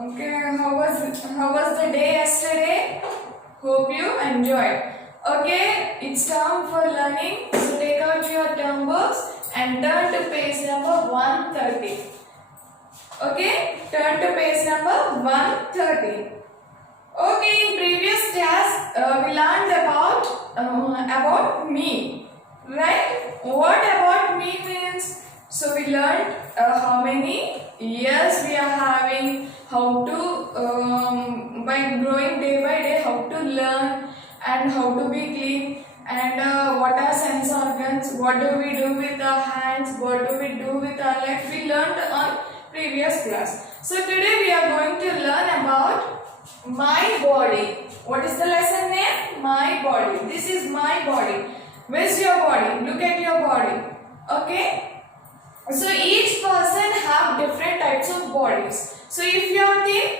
Okay, how was the day yesterday? Hope you enjoyed. Okay, it's time for learning. So take out your term books and turn to page number 130. Okay, turn to page number 130. Okay, in previous class we learned about me, right? What about me means? So we learned how many years we are having, how to by growing day by day, how to learn and how to be clean, and what are sense organs, what do we do with our hands, what do we do with our legs. We learned on previous class. So today we are going to learn about my body. What is the lesson name? My body. This is my body. Where's your body? Look at your body. Okay. So each person have different types of bodies. So if you are thin,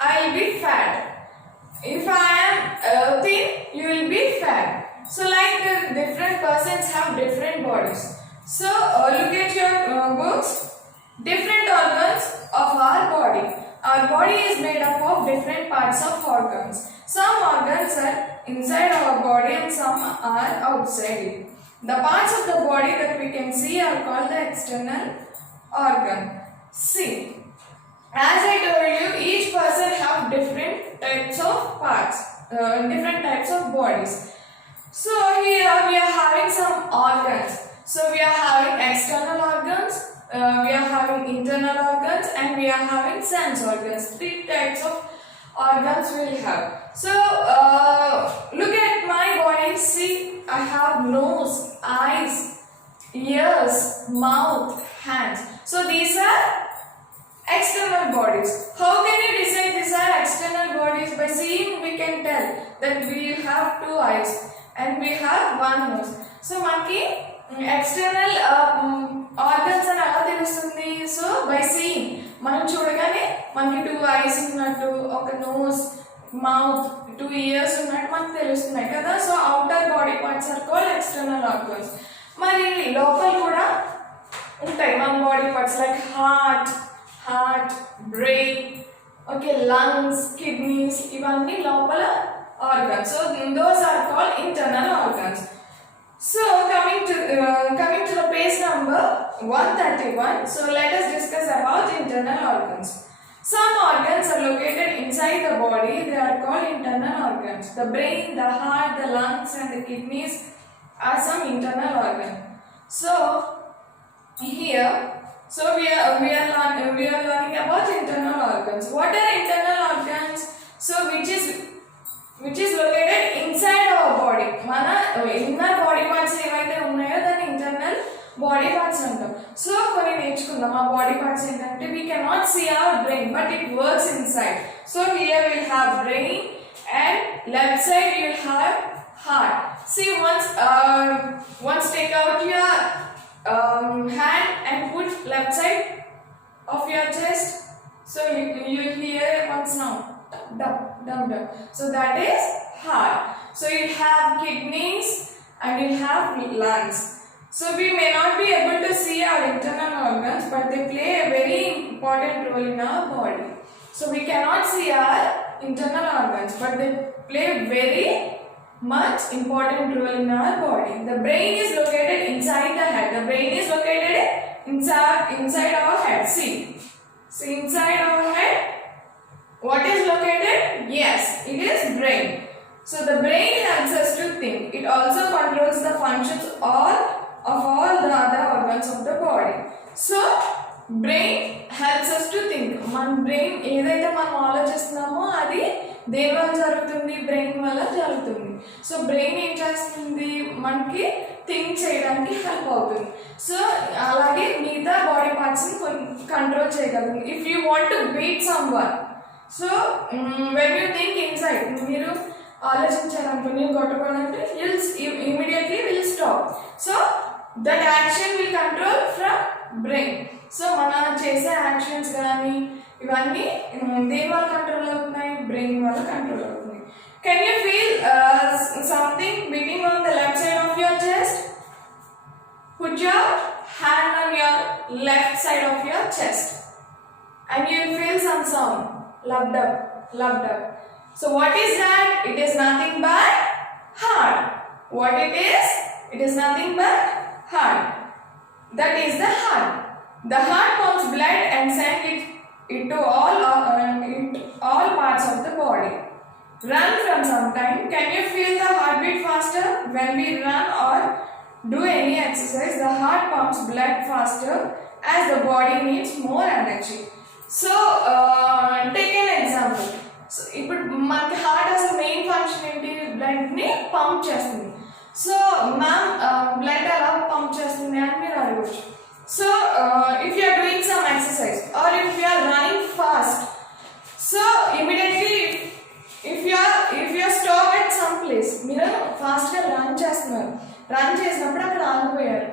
I will be fat. If I am thin, you will be fat. So like the different persons have different bodies. So look at your books. Different organs of our body. Our body is made up of different parts of organs. Some organs are inside our body and some are outside it. The parts of the body that we can see are called the external organ. See, as I told you, each person have different types of parts, different types of bodies. So here we are having some organs. So we are having external organs, we are having internal organs, and we are having sense organs. Three types of organs we will have. So look at my body. See, I have nose, eyes, ears, mouth, hands. So these are external bodies. How can you decide these are external bodies? By seeing we can tell that we have two eyes and we have one nose. So monkey external organs అని ఎలా తెలుస్తుంది? So by seeing మనం చూడగానే మనకి two ice ఉన్నట్టు, ఒక nose, mouth, two years ఉన్నట్టు మనకు తెలుస్తున్నాయి కదా. So outer body parts are called external organs. మరి లోపల కూడా ఉంటాయి మన body parts like heart, brain, okay, lungs, kidneys, ఇవన్నీ లోపల organs. So those are called internal organs. So coming to the page number 131. So let us discuss about internal organs. Some organs are located inside the body. They are called internal organs. The brain, the heart, the lungs, and the kidneys are some internal organs. So here, we are learning about internal organs. What are internal organs? So which is located inside our body. మన inner body parts ఏవైతే ఉన్నాయో దాన్ని internal body parts అంటాం. సో కొన్ని నేర్చుకుందాం. ఆ body parts ఏంటంటే we cannot see our brain but it works inside. So here we will have brain and left side you will have heart. See, once take out your hand and put left side of your chest. So you hear one sound. Dum. So that is heart. So you have kidneys and you have lungs. So we may not be able to see our internal organs, but they play a very important role in our body. So we cannot see our internal organs, but they play very much important role in our body. The brain is located inside the head. The brain is located inside our head. See inside our head. What is located? Yes, it is brain. So the brain helps us to think. It also controls the functions of all the other organs of the body. So brain helps us to think. మన brain ఏదైతే మనం ఆలోచిస్తున్నామో అది దేని వల్ల జరుగుతుంది? బ్రెయిన్ వల్ల జరుగుతుంది. సో బ్రెయిన్ ఏం చేస్తుంది? మనకి థింక్ చేయడానికి హెల్ప్ అవుతుంది. సో అలాగే మిగతా బాడీ పార్ట్స్ని కంట్రోల్ చేయగలుగుతుంది. If you want to beat someone, so when you think inside, మీరు ఆలోచించారనుకో నేను కొట్టకూడదంటే immediately will stop. So that action will control from brain. So మనం చేసే యాక్షన్స్ కానీ ఇవన్నీ దేని వల్ల కంట్రోల్ అవుతున్నాయి? బ్రెయిన్ వల్ల కంట్రోల్ అవుతున్నాయి. Can you feel something beating on the left side of your chest? Put your hand on your left side of your chest and you will feel some sound loved up. So what is that? It is nothing but heart. What it is? It is nothing but heart. That is the heart. The heart pumps blood and sends it to all parts of the body. Run from some time. Can you feel the heartbeat faster? When we run or do any exercise, the heart pumps blood faster as the body needs more energy. So, take an example. So, ఇప్పుడు మనకి హార్ట్ అసలు main function ఏంటి? బ్లడ్ని pump చేస్తుంది. So ma'am blood ఎలా pump చేస్తుంది అని మీరు అడగవచ్చు. So if you are doing some exercise or if you are running fast, so immediately if you are stop at some place, మీరు ఫాస్ట్గా రన్ చేస్తున్నారు, రన్ చేసినప్పుడు అక్కడ ఆగిపోయారు,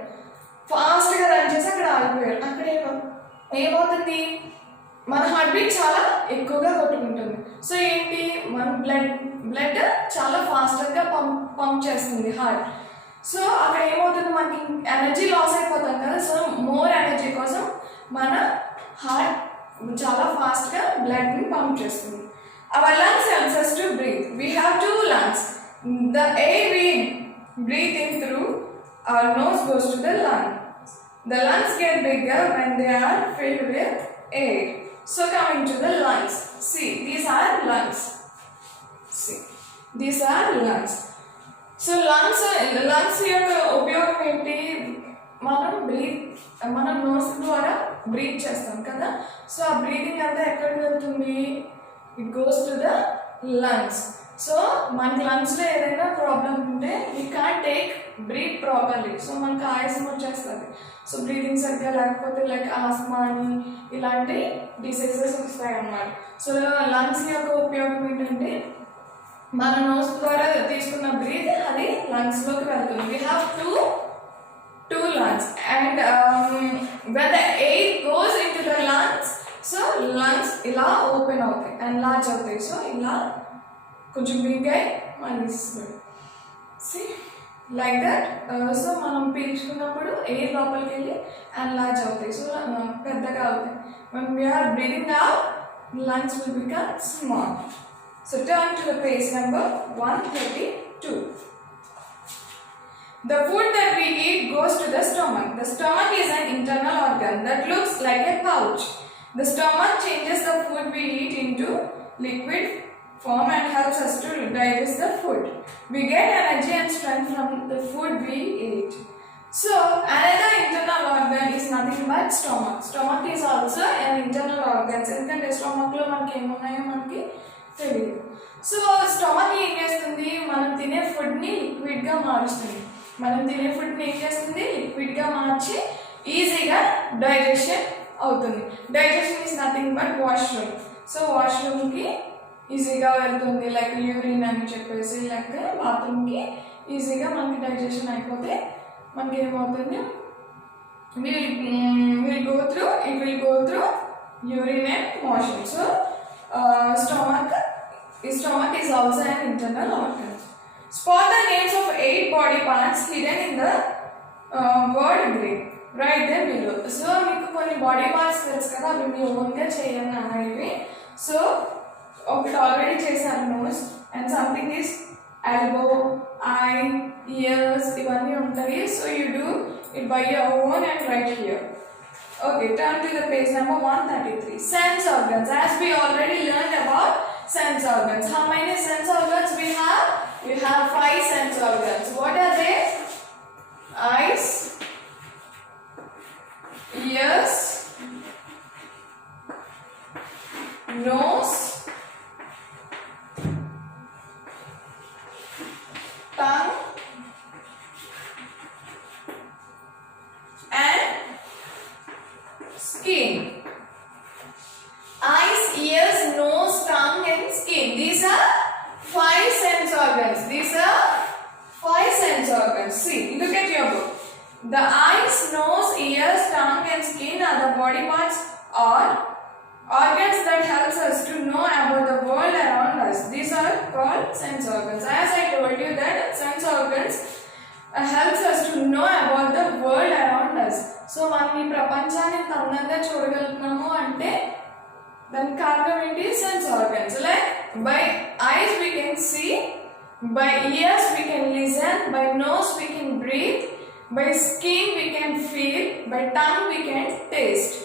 ఫాస్ట్గా రన్ చేసి అక్కడ ఆగిపోయారు, అక్కడ ఏమవుతుంది? మన హార్ట్ బీట్ చాలా ఎక్కువగా కొట్టుకుంటుంది. సో ఏంటి? మన బ్లడ్ చాలా ఫాస్ట్గా పంప్ చేస్తుంది హార్ట్. సో అక్కడ ఏమవుతుంది? మనకి ఎనర్జీ లాస్ అయిపోతాం కదా. సో మోర్ ఎనర్జీ కోసం మన హార్ట్ చాలా ఫాస్ట్గా బ్లడ్ని పంప్ చేస్తుంది. Our lungs helps us to breathe. We have two lungs. The air we breathe in through our nose goes to the lungs. The lungs get bigger when they are filled with air. So coming to the lungs. See, these are lungs. See, these are lungs. So lungs యొక్క ఉపయోగం ఏంటి? మనం నోస్ ద్వారా బ్రీత్ చేస్తాం కదా. సో ఆ బ్రీతింగ్ అంతా ఎక్కడికి వెళ్తుంది? It goes to the lungs. So మనకి లంగ్స్లో ఏదైనా ప్రాబ్లం ఉంటే we can't take breath properly. So మనకు ఆయాసం వచ్చేస్తుంది. సో బ్రీతింగ్ సరిగ్గా లేకపోతే లైక్ ఆస్మా అని ఇలాంటి డిసీజెస్ వస్తాయి అన్నమాట. సో లంగ్స్ యొక్క ఉపయోగం ఏంటంటే మన నోస్ ద్వారా తీసుకున్న బ్రీత్ అది లంగ్స్లోకి వెళ్తుంది. We have two lungs and when the air goes into the lungs, so lungs ఇలా ఓపెన్ అవుతాయి అండ్ లార్జ్ అవుతాయి. సో ఇలా కొంచెం బిగ్ అయి మనకి ఇస్తుంది. C like that. సో మనం పీల్చుకున్నప్పుడు ఎయిర్ లోపలికి వెళ్ళి అండ్ లార్జ్ అవుతాయి. సో పెద్దగా అవుతాయి. when we are breathing out, lungs will become small. So turn to the page number 132. The food that we eat goes to the stomach. The stomach is an internal organ that looks like a pouch. The stomach changes the food we eat into liquid form and helps us to digest the food. We get energy and strength from the food we eat. So another internal organ is nothing but stomach. Stomach is also an internal organ. ఎందుకంటే స్టమక్ లో మనకి ఏమున్నాయో మనకి తెలియదు. So stomach ఏం చేస్తుంది? మనం తినే ఫుడ్ని లిక్విడ్గా మారుస్తుంది. మనం తినే ఫుడ్ని ఏం చేస్తుంది? లిక్విడ్గా మార్చి ఈజీగా డైజెషన్ అవుతుంది. Digestion is nothing but washroom. So వాష్రూమ్కి ఈజీగా వెళ్తుంది, లైక్ యూరిన్ అని చెప్పేసి, లైక్ బాత్రూమ్కి ఈజీగా మనకి డైజెషన్ అయిపోతే మనకి ఏమవుతుంది? Will go through urine and motion. So stomach is also an internal organ. Spot the names of 8 body parts hidden in the word brain. Write them below. So మీకు కొన్ని బాడీ పార్ట్స్ తెలుసు కదా, అవి మీ ఓన్గా చేయండి అనేవి. సో ఒకటి ఆల్రెడీ చేశారు, nose, and something is elbow, eye, ears, ఇవన్నీ ఉంటాయి. So you do it by your own and right here. Okay, turn to the page number 133. Sense organs. As we already learned about sense organs. How many sense organs we have? We have 5 sense organs. What are they? Eyes, ears, nose, tongue, and skin. Eyes, ears, nose, tongue and skin. These are 5 sense organs. See, look at your book. The eyes, nose, ears, tongue and skin are the body parts or organs that helps us to know about the world around us. These are called sense organs. As I told you that sense organs helps us to know about the world around us. So మనం ఈ ప్రపంచాన్ని అందంగా చూడగలుగుతున్నాము అంటే దాని కారణం ఏంటి? Sense organs. Like by ice we can see, by ears we can listen, by nose we can breathe, by skin we can feel, by tongue we can taste.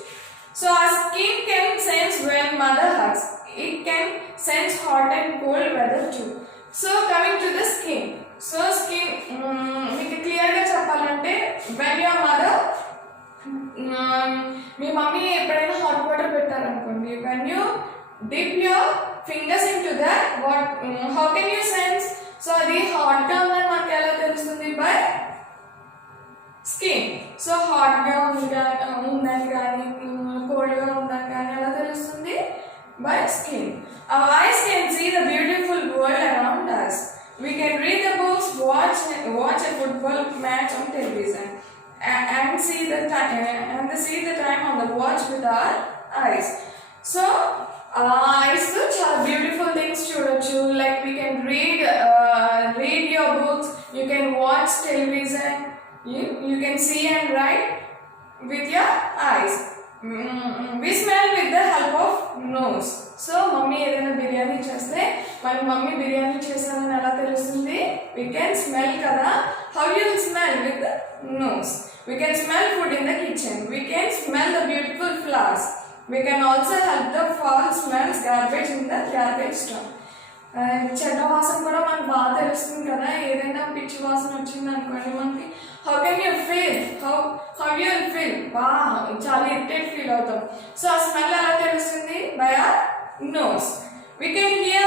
So our skin can sense when mother hugs. It can sense hot and cold weather too. So coming to the skin. So skin మీకు క్లియర్గా చెప్పాలంటే when your mother మీ మమ్మీ ఎప్పుడైనా hot water పెట్టారనుకోండి, when you dip your fingers into that, how can you sense? So అది హాట్గా ఉందని మనకి ఎలా తెలుస్తుంది? By skin. సో హాట్గా ఉందని కానీ కోల్డ్గా ఉందని కానీ ఎలా తెలుస్తుంది? By skin. Our eyes can see the beautiful world around us. We can read the books, watch a football match on television, and see the time on the watch with our eyes. So eyes చాలా beautiful things చూడొచ్చు. Like we can read your books, you can watch television, you can see and write with your eyes. We smell with the help of nose. So mummy ఏదైనా బిర్యానీ చేస్తే మన మమ్మీ బిర్యానీ చేస్తానని ఎలా తెలుస్తుంది? We can smell కదా. How you will smell? With the nose. We can smell food in the kitchen. We can smell the beautiful flowers. We can also help the foul smells garbage in the garbage dump. చెడ్డ వాసన కూడా మనకు బాగా తెలుస్తుంది కదా. ఏదైనా పిచ్చి వాసన వచ్చింది అనుకోండి మనకి, how can you feel? How you will feel? చాలా ఇరిటేట్ ఫీల్ అవుతాం. సో ఆ స్మెల్ ఎలా తెలుస్తుంది? By our nose. We can hear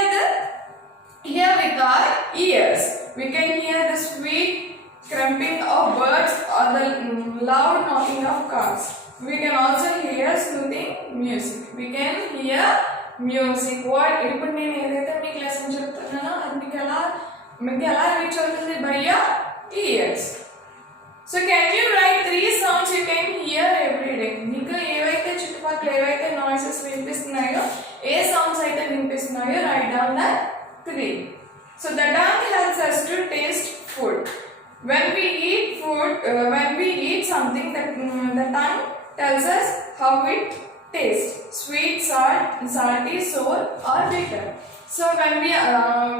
with our ears. We can hear the sweet chirping of birds or the loud knocking of cars. We can also hear soothing music. We can hear music. ఇప్పుడు నేను ఏదైతే మీకు లెసన్ చెప్తున్నానో అది మీకు ఎలా రీచ్ అవుతుంది? By your ears. So can you write 3 sounds you can hear every day? మీకు ఏవైతే చుట్టుపక్కల ఏవైతే నాయిసెస్ వినిపిస్తున్నాయో, ఏ సౌండ్స్ అయితే వినిపిస్తున్నాయో, right down that 3. So the tongue helps us to taste food. When we eat something, the tongue tells us how it tastes: sweet, salty, sour, or bitter. So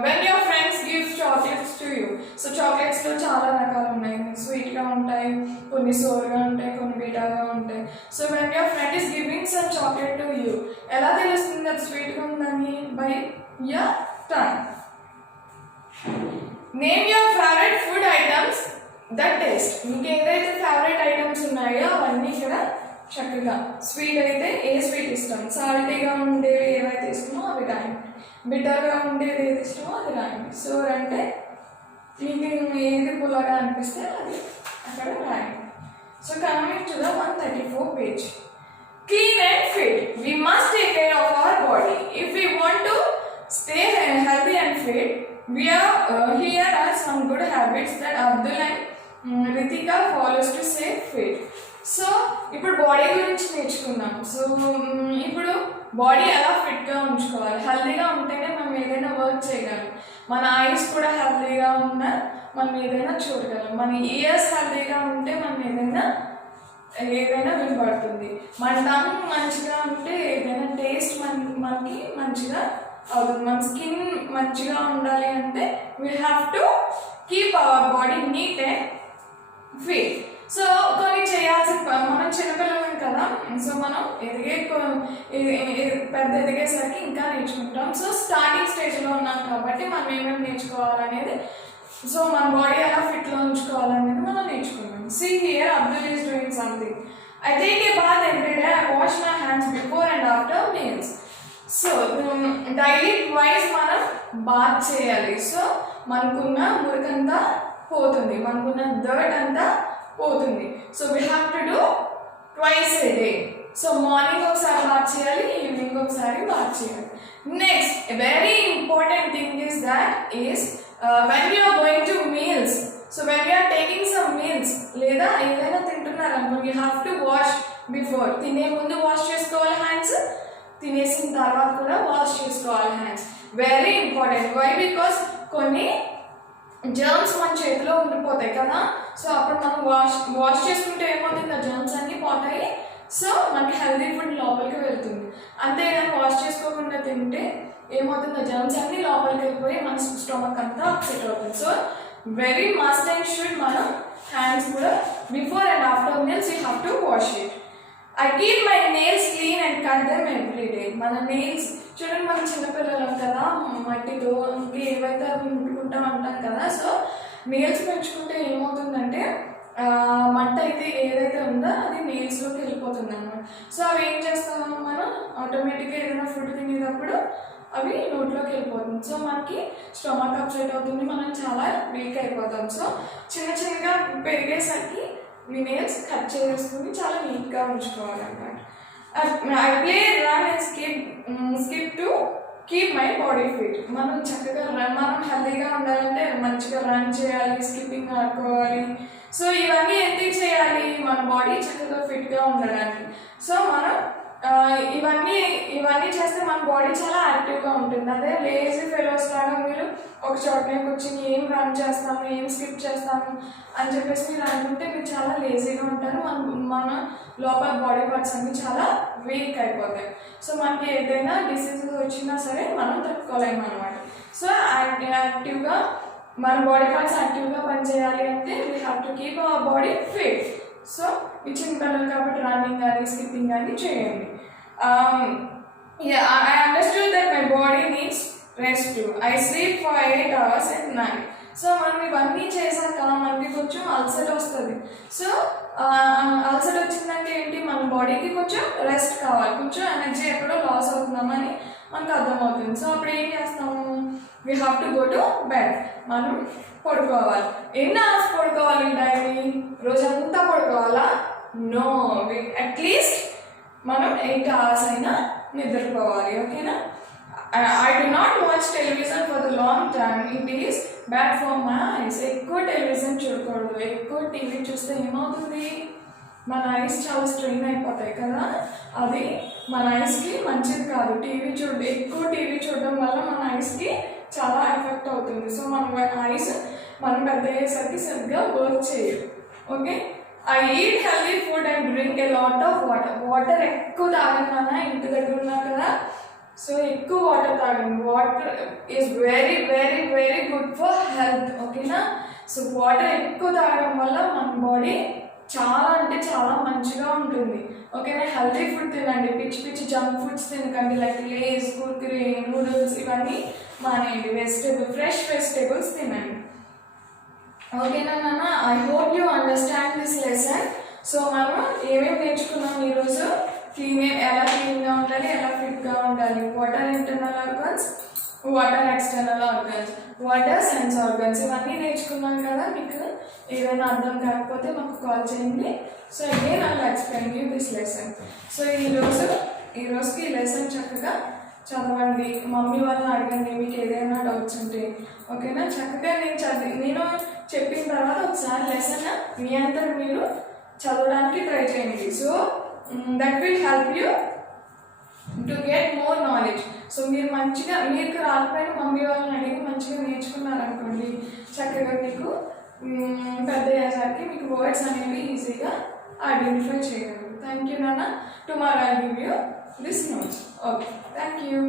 when your friends give chocolates to you, so chocolates లో చాలా రకాలు ఉన్నాయి. స్వీట్ గా ఉంటాయి, కొన్ని సోర్ గా ఉంటాయి, కొన్ని బిటర్ గా ఉంటాయి. So when your friend is giving some chocolate to you, ఎలా తెలుస్తుంది అది స్వీట్ గా ఉందని? By your tongue. Name your favorite food items that taste. మీకు ఏదైతే ఫేవరెట్ ఐటమ్స్ ఉన్నాయో అవన్నీ ఇక్కడ చక్కగా. స్వీట్ అయితే ఏ స్వీట్ ఇష్టం, సాల్టీగా ఉండేవి ఏవైతే ఇష్టమో అవి రాయండి, బిటర్గా ఉండేది ఏది ఇష్టమో అది రాయండి. సో అంటే మీకు ఏది పుల్లగా అనిపిస్తే అది అక్కడ రాయండి. So coming to the 134 page. Clean and fit. We must take care of our body. If we want to stay healthy and fit, here are some good habits that Abdul and Ritika follows to stay fit. So ఇప్పుడు బాడీ గురించి నేర్చుకుందాం. సో ఇప్పుడు బాడీ ఎలా ఫిట్గా ఉంచుకోవాలి? హెల్తీగా ఉంటేనే మనం ఏదైనా వర్క్ చేయగలం. మన ఐస్ కూడా హెల్తీగా ఉన్నా మనం ఏదైనా చూడగలం. మన ఇయర్స్ హెల్తీగా ఉంటే మనం ఏదైనా వినపడుతుంది. మన టంగ్ మంచిగా ఉంటే ఏదైనా టేస్ట్ మనకి మంచిగా అవుతుంది. మన స్కిన్ మంచిగా ఉండాలి అంటే we have to keep our body neat and fit. So కొన్ని చేయాల్సిన, మనం చిన్నపిల్లలం కదా, సో మనం పెద్ద ఎదిగేసరికి ఇంకా నేర్చుకుంటాం. సో స్టార్టింగ్ స్టేజ్లో ఉన్నాం కాబట్టి మనం ఏమేమి నేర్చుకోవాలనేది, సో మన బాడీ ఎలా ఫిట్లో ఉంచుకోవాలనేది మనం నేర్చుకుంటాం. See here Abdul is doing something. I take a bath every day. I wash my hands before and after meals. So daily twice మనం బాత్ చేయాలి. సో మనకున్న మురికంతా పోతుంది, మనకున్న డర్ట్ అంతా పోతుంది. So we have to do twice A day. So morning ఒకసారి బాత్ చేయాలి, ఈవినింగ్ ఒకసారి బాత్ చేయాలి. Next very important thing is that is when you are going to meals, so when you are taking some meals లేదా ఏదైనా తింటున్నారు అనుకో, you have to wash before. తినే ముందు వాష్ చేసుకోవాలి హ్యాండ్స్, తినేసిన తర్వాత కూడా వాష్ చేసుకోవాలి hands. Very important. Why? Because కొన్ని జర్మ్స్ మన చేతిలో ఉండిపోతాయి కదా. సో అప్పుడు మనం వాష్ చేసుకుంటే ఏమవుతుంది, ఆ జర్మ్స్ అన్నీ పోతాయి. సో మనకి హెల్తీ ఫుడ్ లోపలికి వెళ్తుంది. అంతేగాని వాష్ చేసుకోకుండా తింటే ఏమవుతుందో జర్మ్స్ అన్ని లోపలికి వెళ్ళిపోయి మన స్టమక్ అంతా అప్సెట్ అవుతుంది. So very must and should మనం హ్యాండ్స్ కూడా before and after meals you have to wash it. I keep my nails clean and cut them every day. మన నెయిల్స్ చూడండి, మనం చిన్నపిల్లలు కదా, మట్టితో ఏవైతే అవి ముట్టుకుంటాం అంటాం కదా. సో నెయిల్స్ పెంచుకుంటే ఏమవుతుందంటే మట్టి అయితే ఏదైతే ఉందో అది నెయిల్స్లోకి వెళ్ళిపోతుంది అనమాట. సో అవి ఏం చేస్తాము, మనం ఆటోమేటిక్గా ఏదైనా ఫుడ్ తినేటప్పుడు అవి నోట్లోకి వెళ్ళిపోతుంది. సో మనకి స్టమక్ అప్సెట్ అవుతుంది, మనం చాలా వీక్ అయిపోతాం. సో చిన్న చిన్నగా పెరిగేసరికి మీ నెయిల్స్ కట్ చేసుకుని చాలా నీట్గా ఉంచుకోవాలన్నమాట. I play run and skip to keep my body fit. మనం చక్కగా మనం హెల్తీగా ఉండాలంటే మంచిగా రన్ చేయాలి, స్కిప్పింగ్ ఆడుకోవాలి. సో ఇవన్నీ ఎందుకు చేయాలి, మన బాడీ చక్కగా ఫిట్గా ఉండడానికి. సో మనం ఇవన్నీ చేస్తే మన బాడీ చాలా యాక్టివ్గా ఉంటుంది. అదే లేజీ ఫెలోస్ లాగా మీరు ఒక చోటనే కూర్చొని ఏం రన్ చేస్తాము, ఏం స్కిప్ చేస్తాము అని చెప్పేసి మీరు అనుకుంటే మీరు చాలా లేజీగా ఉంటారు. మన లోపల బాడీ పార్ట్స్ అన్నీ చాలా వీక్ అయిపోతాయి. సో మనకి ఏదైనా డిసీజెస్ వచ్చినా సరే మనం తట్టుకోలేము అనమాట. సో యాక్టివ్గా మన బాడీ పార్ట్స్ యాక్టివ్గా పనిచేయాలి అంటే we have to keep our body fit. So మీ చిన్న పిల్లలు కాబట్టి రన్నింగ్ కానీ స్కిప్పింగ్ కానీ చేయండి. I understood that my body needs rest too. I sleep for 8 hours at night. So మనం ఇవన్నీ చేశాక మనకి కొంచెం అల్సర్ వస్తుంది. సో అల్సర్ వచ్చిందంటే ఏంటి, మన బాడీకి కొంచెం రెస్ట్ కావాలి, కొంచెం ఎనర్జీ ఎక్కడో లాస్ అవుతున్నామని మనకు అర్థమవుతుంది. సో అప్పుడు ఏం చేస్తాము, we have to go to bed. మనం పడుకోవాలి. ఎన్ని అవర్స్ పడుకోవాలి డైలీ, రోజంతా పడుకోవాలా? నో, అట్లీస్ట్ మనం 8 hours అయినా నిద్రపోవాలి. ఓకేనా? I do not watch television for the long time. It is bad for my eyes. ఎక్కువ టెలివిజన్ చూడకూడదు. ఎక్కువ టీవీ చూస్తే ఏమవుతుంది, మన ఐస్ చాలా స్ట్రెయిన్ అయిపోతాయి కదా, అది మన ఐస్కి మంచిది కాదు. ఎక్కువ టీవీ చూడడం వల్ల మన ఐస్కి చాలా ఎఫెక్ట్ అవుతుంది. సో మన ఐస్ మనం పెద్ద అయ్యేసరికి సరిగ్గా వర్క్ చేయదు. Okay, I eat healthy food and drink a lot of water. Water ఎక్కువ తాగండి, ఇంటి దగ్గర ఉన్నా కదా, సో ఎక్కువ వాటర్ తాగండి. Water is very very very good for health. ఓకేనా? సో వాటర్ ఎక్కువ తాగడం వల్ల మన బాడీ చాలా అంటే చాలా మంచిగా ఉంటుంది. ఓకేనా? హెల్తీ ఫుడ్ తినండి, పిచ్చి పిచ్చి జంక్ ఫుడ్స్ తినకండి, లైక్ లేస్, కుర్కురే, నూడిల్స్ ఇవన్నీ మానేయండి. ఫ్రెష్ వెజిటేబుల్స్ తినండి. ఓకేనా నాన్న? I hope you understand this lesson. So మనం ఏమేమి నేర్చుకున్నాం ఈరోజు, ఎలా క్లీన్గా ఉండాలి, ఎలా ఫిట్గా ఉండాలి, water internal organs, water external organs, water sense organs, ఇవన్నీ నేర్చుకున్నాం కదా. మీకు ఏదైనా అర్థం కాకపోతే మాకు కాల్ చేయండి. So again I will explain you this lesson. So ఈరోజుకి ఈ లెసన్ చక్కగా చదవండి, మమ్మీ వాళ్ళని అడగండి మీకు ఏదైనా డౌట్స్ ఉంటే. ఓకేనా? చక్కగా నేను చెప్పిన తర్వాత ఒకసారి లెసన్ మీ అంతా మీరు చదవడానికి ట్రై చేయండి. So that will help you to get more knowledge. So మీరు మంచిగా, మీకు రాకపోయినా మమ్మీ వాళ్ళని అడిగి మంచిగా నేర్చుకున్నారనుకోండి, చక్కగా మీకు పెద్ద అయ్యేసరికి మీకు వర్డ్స్ అనేవి ఈజీగా ఐడెంటిఫై చేయగలరు. థ్యాంక్ యూ నాన్న. Tomorrow I give you this notes. Okay, thank you.